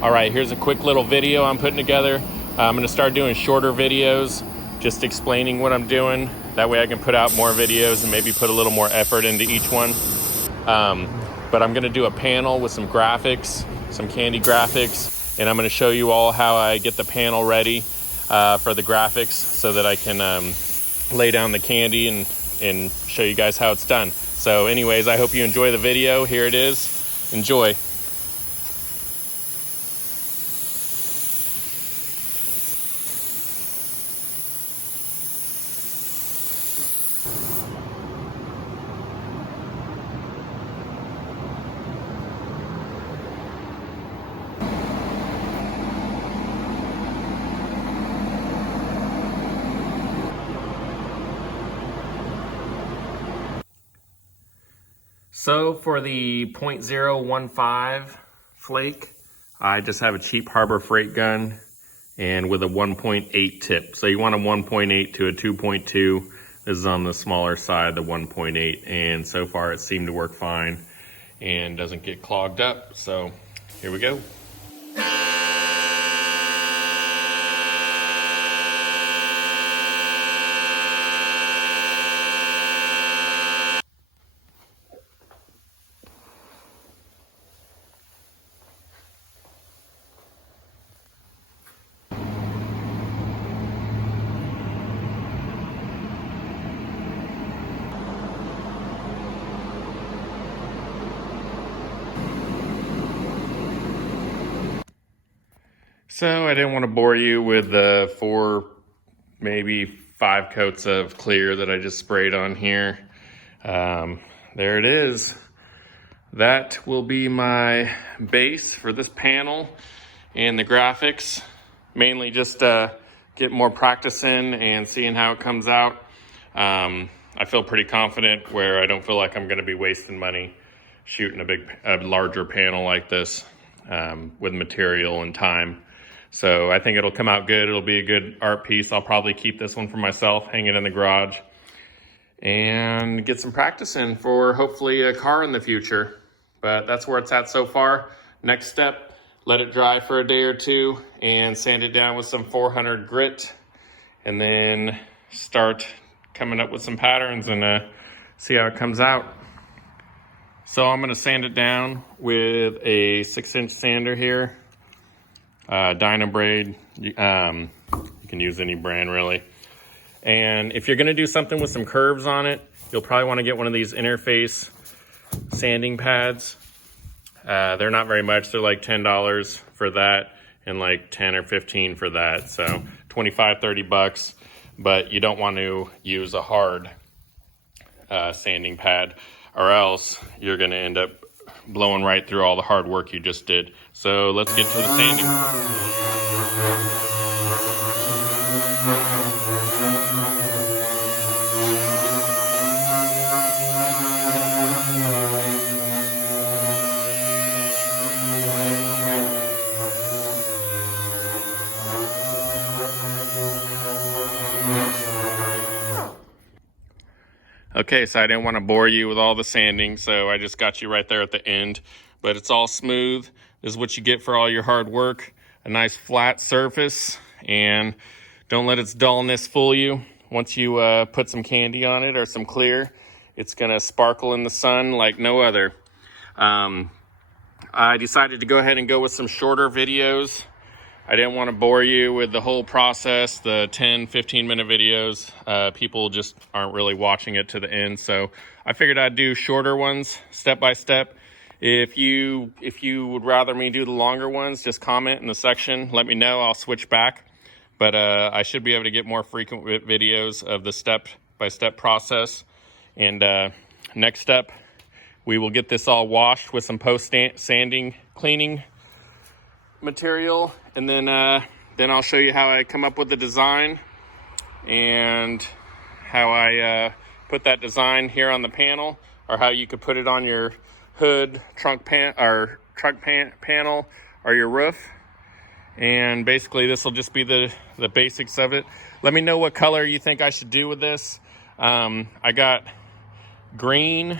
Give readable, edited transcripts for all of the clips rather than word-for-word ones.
All right, here's a quick little video I'm putting together. I'm gonna start doing shorter videos, just explaining what I'm doing. That way I can put out more videos and maybe put a little more effort into each one. But I'm gonna do a panel with some graphics, some Kandy graphics, and I'm gonna show you all how I get the panel ready for the graphics so that I can lay down the Kandy and show you guys how it's done. So anyways, I hope you enjoy the video. Here it is. Enjoy. So for the .015 flake, I just have a cheap Harbor Freight gun and with a 1.8 tip. So you want a 1.8 to a 2.2. This is on the smaller side, the 1.8, and so far it seemed to work fine and doesn't get clogged up. So here we go. So I didn't want to bore you with the 4, maybe 5 coats of clear that I just sprayed on here. There it is. That will be my base for this panel and the graphics. Mainly just get more practice in and seeing how it comes out. I feel pretty confident where I don't feel like I'm going to be wasting money shooting a larger panel like this with material and time. So I think it'll come out good. It'll be a good art piece. I'll probably keep this one for myself, hang it in the garage, and get some practice in for hopefully a car in the future. But that's where it's at so far. Next step, let it dry for a day or two and sand it down with some 400 grit, and then start coming up with some patterns and see how it comes out. So I'm gonna sand it down with a 6-inch sander here. Dynabraid, you can use any brand really. And if you're gonna do something with some curves on it, you'll probably wanna get one of these interface sanding pads. They're not very much, they're like $10 for that and like 10 or 15 for that. So 25, 30 bucks, but you don't want to use a hard sanding pad or else you're gonna end up blowing right through all the hard work you just did. So let's get to the sanding. Okay, so I didn't want to bore you with all the sanding, so I just got you right there at the end. But it's all smooth. This is what you get for all your hard work. A nice flat surface, and don't let its dullness fool you. Once you put some Kandy on it or some clear, it's gonna sparkle in the sun like no other. I decided to go ahead and go with some shorter videos. I didn't want to bore you with the whole process, the 10, 15-minute videos. People just aren't really watching it to the end, so I figured I'd do shorter ones, step by step. If you would rather me do the longer ones, just comment in the section. Let me know, I'll switch back. But I should be able to get more frequent videos of the step-by-step process. And next step, we will get this all washed with some post-sanding cleaning material, and then I'll show you how I come up with the design and how I put that design here on the panel, or how you could put it on your hood, trunk panel, or your roof. And basically this will just be the basics of it. Let me know what color you think I should do with this. I got green,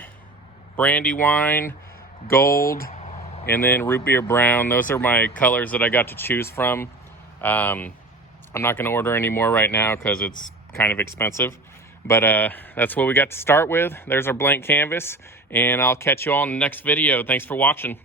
brandywine, gold, and then root beer brown. Those are my colors that I got to choose from. I'm not going to order any more right now because it's kind of expensive. But that's what we got to start with. There's our blank canvas, and I'll catch you all in the next video. Thanks for watching.